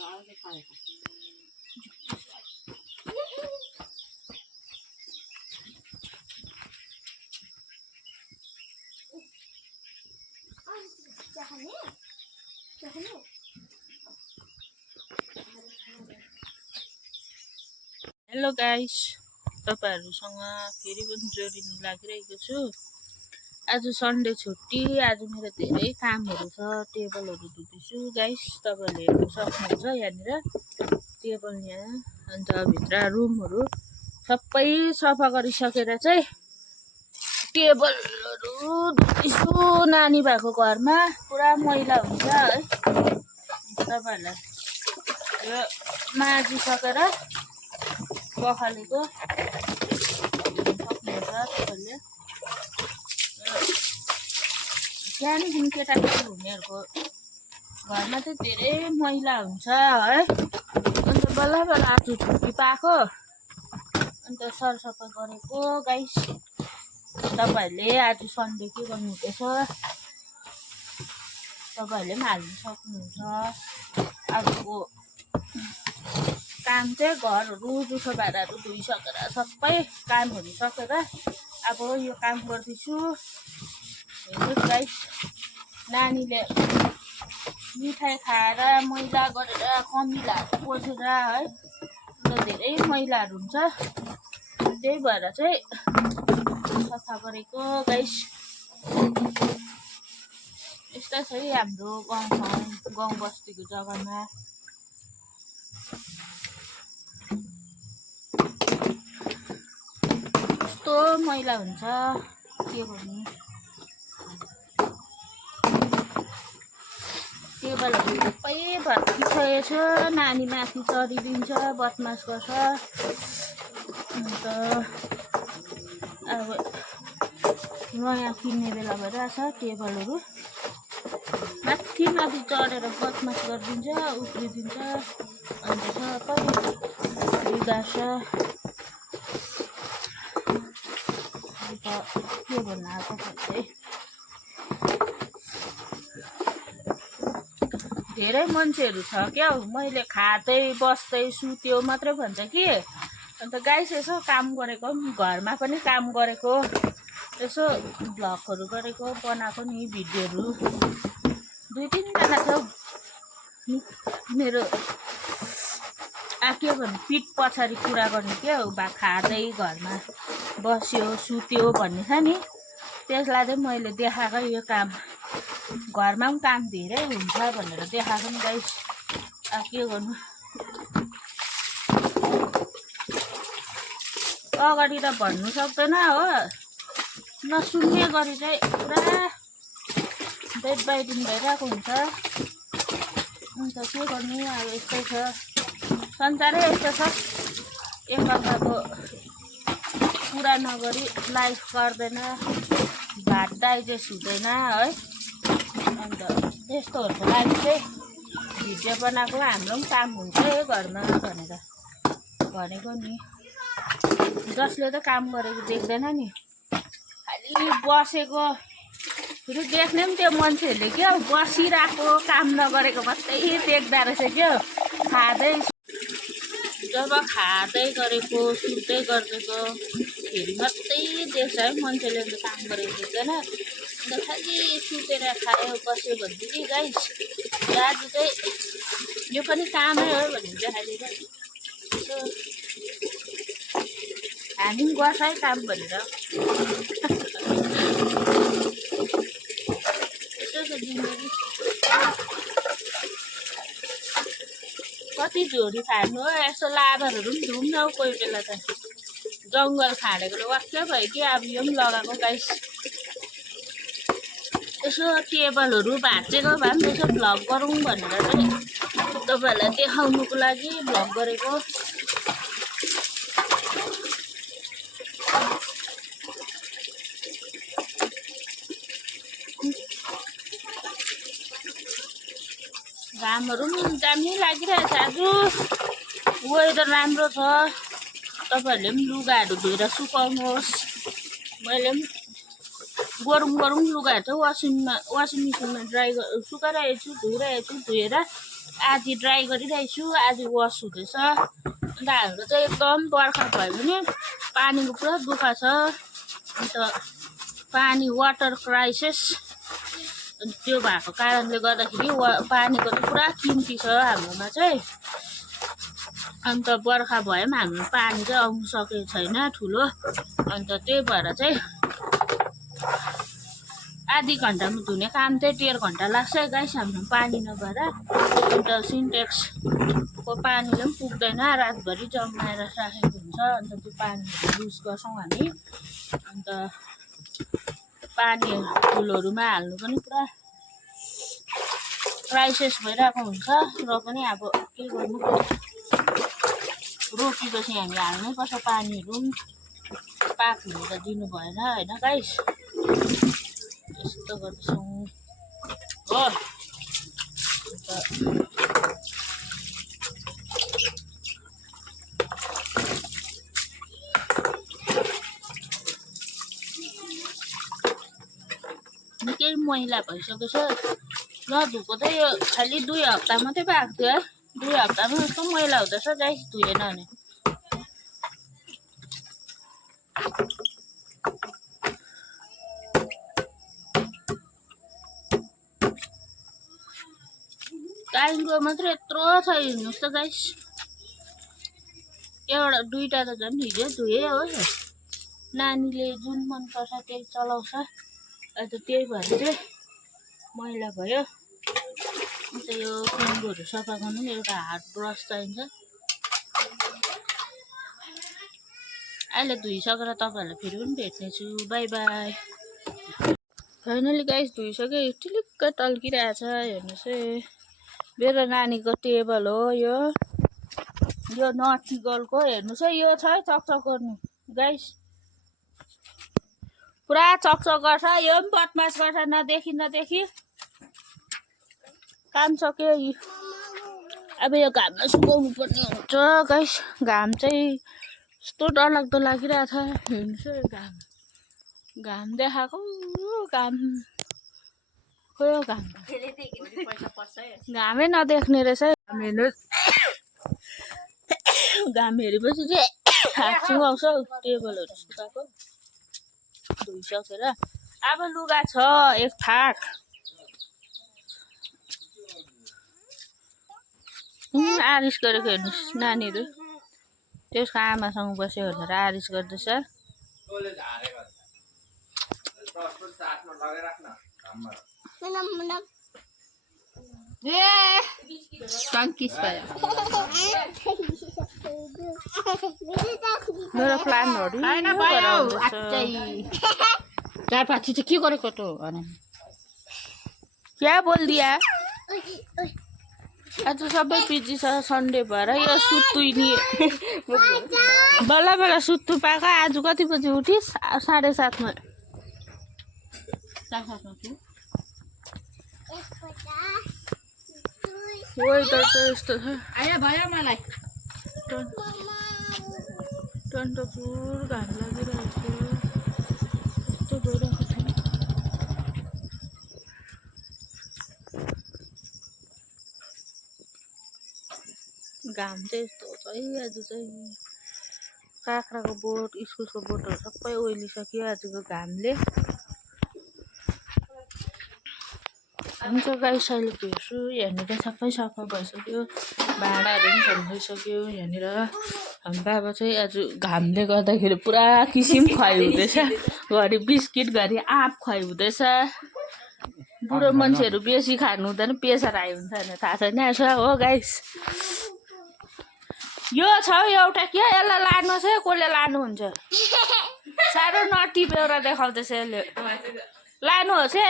Hello guys, तपाईहरुसँग फेरि पनि जोडिनु लागिरहेको छु। आज सन्डे छुट्टी। आज मेरो धेरै कामहरु छ। टेबलहरु धुदैछु गाइस, तपाईहरुले हेर्न सक्नुहुन्छ यहाँनिर टेबल यहाँ। अन्त भित्र रुमहरु सबै सफा गरिसकेर चाहिँ टेबलहरु धुदैछु। नानी भएको घरमा पुरा मैला हुन्छ है। तपाईहरुलाई यो माझिसकेर पखालेको सक्नुहुन्छ तपाईहरुले। सानोदेखि केटाकेटी हुनेहरुको घरमा चाहिँ धेरै मैला हुन्छ है। अन्त बल्ल बल्ल आज छुट्टी पाएको, अन्त सरसफाइ गरेको गाइस। तपाईहरुले आज सन्डे के गर्नु हुँदैछ तपाईहरुले पनि हाल्न सक्नुहुन्छ। आजको काम चाहिँ घरहरु जुठो भाँडाहरु धुइसकेर सबै कामहरु सकेर अब यो काम गर्दैछु। हेर्नुस् गाइस, नानीले मिठाई खाएर मैला गरेर कमिलाहरु पोछेर है। अन्त धेरै मैलाहरु हुन्छ, त्यही भएर चाहिँ सफा गरेको गाइस। यस्ता छ है हाम्रो गाउँ बस्तीको जग्गामा। कस्तो मैला हुन्छ के गर्नु। टेबलहरु सबै भत्किसकेको छ। नानी माथि चढिदिन्छ, बदमास गर्छ। अन्त अब नयाँ किन्ने बेला भइरहेछ। टेबलहरु माथि माथि चढेर बदमास गरिदिन्छ, उफ्रिदिन्छ। अन्त सबै बिगार्छ। अन्त के भन्नु अब चाहिँ धेरै मान्छेहरु छ क्या हो। मैले खाँदै बस्दै सुत्यो मात्रै भन्छ कि। अन्त गाइस यसो काम गरेको, घरमा पनि काम गरेको, यसो भ्लगहरु गरेको, बनाएको नि भिडियोहरु। 2-3 जना छ मेरो के भन्नु पिठ पछाडि कुरा गर्ने क्या हो। खाँदै घरमा बस्यो सुत्यो भन्ने छ नि, त्यसलाई चाहिँ मैले देखाएको यो काम। घरमा पनि काम धेरै हुन्छ भनेर देखाएको नि गाइस। अब के गर्नु, अगाडि त भन्नु सक्दैन हो। नसुन्ने गरी चाहिँ पुरा बेड बाइडिङ भइरहेको हुन्छ। अन्त के गर्नु, अब यस्तै छ संसारै यस्तो छ। एकअर्काको कुरा नगरी लाइफ गर्दैन, भात डाइजेस्ट हुँदैन है। अन्त त्यस्तोहरूको लागि चाहिँ भिडियो बनाएको। हाम्रो पनि काम हुन्छ है घरमा भनेर भनेको नि। जसले त काम गरेको देख्दैन नि, खालि बसेको। फेरि देख्ने पनि त्यो मान्छेहरूले क्या बसिरहेको काम नगरेको मात्रै देख्दा रहेछ क्या। खाँदै जब खाँदै गरेको सुत्दै गरेको फेरि मात्रै देख्छ है मान्छेले। त काम गरेको देख्दैन। अन्त खालि सुतेर खायो बस्यो भन्छु कि गाइस। आज चाहिँ यो पनि कामै हो भनेर देखाइदिएर यसो हामी पनि गर्छ है काम भनेर। यसो छ जिन्दगी। कति झोडी फाड्नु हो। यस्तो लाबरहरू पनि धुम न कोही बेला त। जङ्गल फाँडेकोले वाक्कै भयो कि अब यो पनि लगाएको गाइस। यसो टेबलहरु भाँचेको भए पनि यसो भ्लग गरौँ भनेर चाहिँ तपाईहरुलाई देखाउनुको लागि भ्लग गरेको। घामहरु पनि दामी लागिरहेछ आज। वेदर राम्रो छ। तपाईहरुले पनि लुगाहरु धोएर सुकाउनुहोस्। मैले पनि गरौँ गरौँ लुगाहरू चाहिँ वासिङ मेसिनमा ड्राई सुकाइरहेको छु धोइरहेको छु धोएर आधी ड्राई गरिरहेको छु आधी वास हुँदैछ अन्त हाम्रो चाहिँ एकदम बर्खा भयो भने पानीको पुरा दुःख छ अन्त पानी वाटर क्राइसिस त्यो भएको कारणले गर्दाखेरि पानीको चाहिँ पुरा किम्ती छ हाम्रोमा चाहिँ अन्त बर्खा भए पनि हाम्रो पानी चाहिँ आउनु सकेको छैन ठुलो अन्त त्यही भएर चाहिँ आधी घन्टामा धुने काम चाहिँ 1.5 घन्टा लाग्छ गाइस हाम्रो पानी नभएर अन्त सिन्टेक्सको पानीले पनि पुग्दैन रातभरि जमाएर राखेको हुन्छ अन्त त्यो पानी युज गर्छौँ हामी अन्त पानी फुलहरूमा हाल्नु पनि पुरा क्राइसिस भइरहेको हुन्छ र पनि अब के गर्नु रोपेपछि हामी हाल्नै पर्छ पानीहरू पाक हुनु त दिनु भएन होइन गाइस यस्तो गर्छौँ हो निकै मैला भइसकेको छ नधुको त यो खालि 2 हप्ता मात्रै भएको थियो है 2 हप्तामा यस्तो मैला हुँदैछ गाइस धुएन भने गाईको मात्रै यत्रो छ हेर्नुहोस् त गाइस एउटा 2टा त झन् हिजो धुए हो नानीले जुन मनपर्छ त्यही चलाउँछ अन्त त्यही भएर चाहिँ मैला भयो अन्त यो सुँगुरहरू सफा गर्नु पनि एउटा हार्ड ब्रस चाहिन्छ अहिले धुइसकेर तपाईँहरूलाई फेरि पनि भेट्नेछु बाई बाई फाइनली गाइस धुइसक्यो टिलिक्क टल्किरहेछ हेर्नुहोस् है मेरो नानीको टेबल हो यो नटी गर्लको हेर्नुहोस् है यो छ है चकचक गर्नु गाइस पुरा चकचक गर्छ यो पनि बदमास गर्छ नदेखि काम सक्यो अब यो घाममा सुकाउनु पर्ने हुन्छ गाइस घाम चाहिँ यस्तो डरलाग्दो लागिरहेछ हेर्नुहोस् है घाम देखाएको घाम खोइ घाम घामै नदेख्ने रहेछ है घाम हेर्नुहोस् घाम हेरेपछि चाहिँ हात सुकाउँछ टेबलहरू सुकाएको धुइसकेर अब लुगा छ एक थाक आरिस गरेको हेर्नुहोस् नानीहरू त्यसको आमासँग बस्यो भनेर आरिस गर्दैछ मेरो प्लानहरू चार पाँच चाहिँ के गरेको त क्या बोलिदिया आज सबै बिजी छ सन्डे भएर यो सुत्तु नि बल्ल बल्ल सुत्तु पाएको आज कति बजी उठिस 7:30मा वेदर चाहिँ यस्तो छ आयो भयो मलाई टन्टपुर घाम लागिरहेको यस्तो भइरहेको छ घाम चाहिँ यस्तो छ है आज चाहिँ काँक्राको बोट इस्कुसको बोटहरू सबै ओइलिसक्यो आजको घामले हुन्छ गाइस अहिले भेट्छु यहाँनिर सबै सफा भइसक्यो भाँडाहरू पनि छन्दिसक्यो यहाँनिर हाम्रो बाबा चाहिँ आज घामले गर्दाखेरि पुरा किसिम खुवाइ हुँदैछ घरि बिस्किट घरि आँप खुवाइ हुँदैछ बुढो मान्छेहरू बेसी खानु हुँदैन प्रेसर हाई हुन्छ भने थाहा छैन यसो हो गाइस यो छ एउटा के यसलाई लानुहोस् है कसले लानुहुन्छ साह्रो नटी बेहोरा देखाउँदैछ यसले लानुहोस् है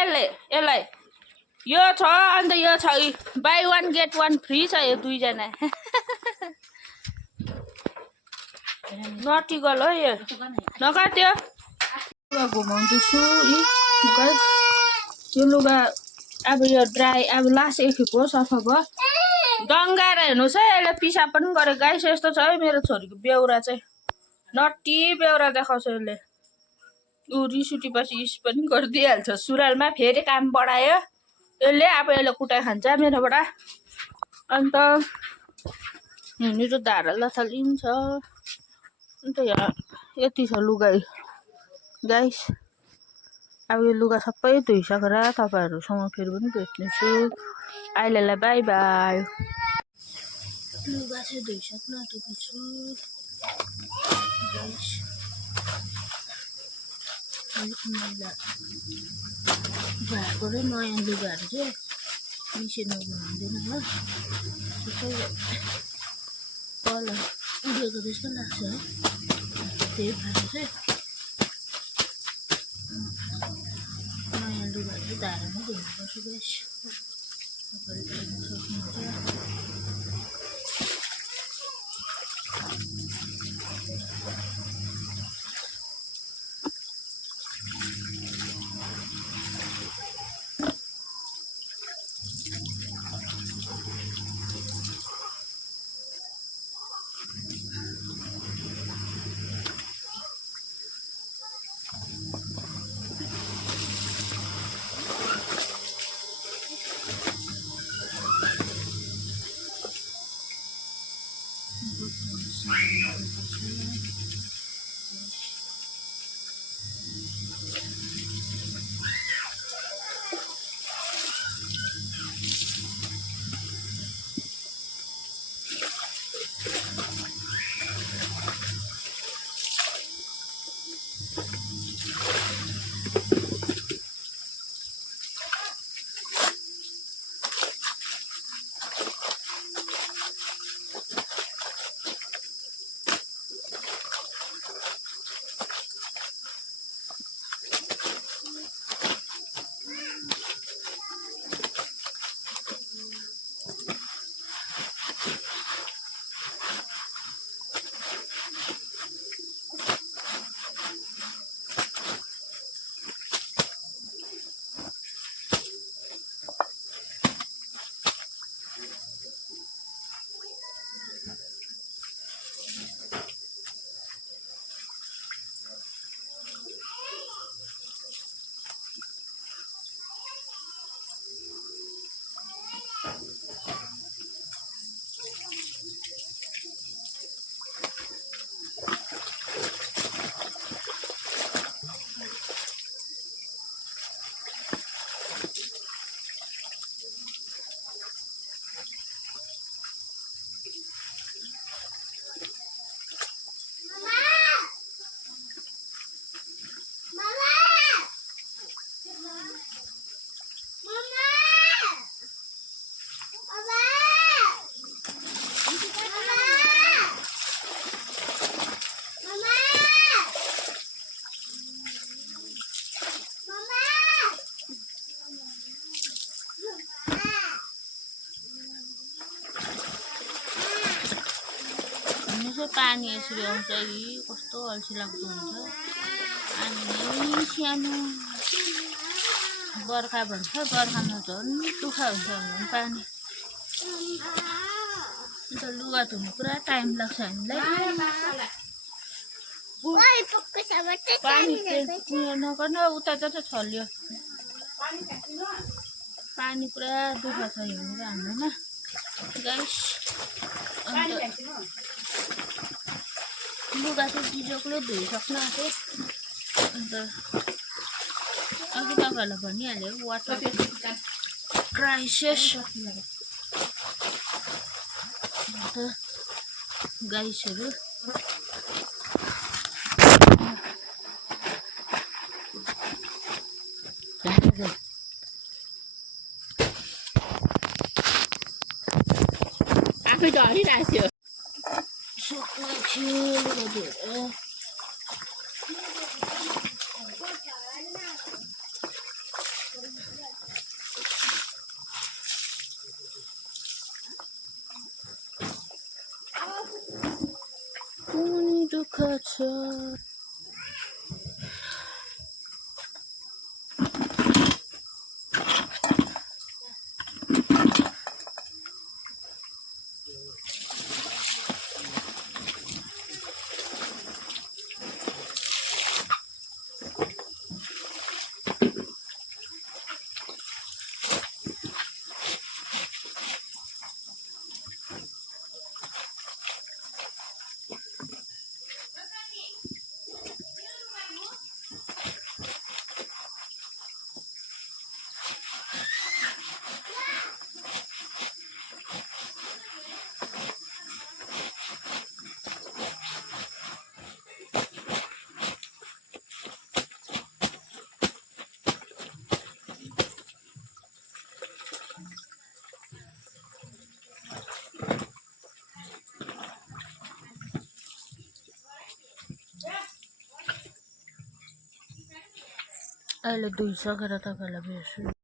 यसलाई यो छ अन्त यो छ बाई 1 गेट 1 फ्री छ यो 2जना नटी गर्ल हो यो नकाट्यो लुगा घुमाउँदैछु यो लुगा अब यो ड्राई अब लास्ट एकखेप हो सफा भयो दङ्गाएर हेर्नुहोस् है यसले पिसाब पनि गरेको गाइस यस्तो छ है मेरो छोरीको बेहोरा चाहिँ नटी बेहोरा देखाउँछ यसले ऊ रिस उठेपछि इस पनि गरिदिइहाल्छ। सुरुवालमा फेरि काम बढायो यसले, अब यसले कुटाइ खान्छ मेरोबाट। अन्त यहाँनिर धारा लथा लिन्छ। अन्त यहाँ यति छ लुगा गाइस। अब यो लुगा सबै धोइसकेर तपाईँहरूसँग फेरि पनि भेट्नेछु। अहिलेलाई बाई बाई। लुगा चाहिँ धोइसक्नु आँटेको छु गाइस। अलिक मैला भएको र नयाँ लुगाहरू चाहिँ मिसिनमा हुँदैन हो, सबै कलर उडेको जस्तो लाग्छ है। त्यही भएर चाहिँ नयाँ लुगाहरू चाहिँ धारामा धुनुपर्छ गाइस। तपाईँले देख्न सक्नुहुन्छ। पानी यसरी आउँछ कि कस्तो अल्छी लाग्दो हुन्छ। अनि सानो बर्खा भन्छ, बर्खामा झन् दुःख हुन्छ भने पानी। अन्त लुगा धुनु पुरा टाइम लाग्छ हामीलाई। पानी नगर्न उता जता छल्यो। पानी पुरा दुःख छ यहाँनिर हाम्रोमा गाइस। अन्त लुगा चाहिँ बिजोकले धोइसक्नु आँट्यो। अन्त अघि तपाईँहरूलाई भनिहाल्यो वाटर क्राइसिस। अन्त गाइसहरू आफै डरिरहेको थियो। सक्नु थियो लुगा धोएर। कुनै दुःख छ अहिले धोइसकेर तपाईँहरूलाई भेट्छु।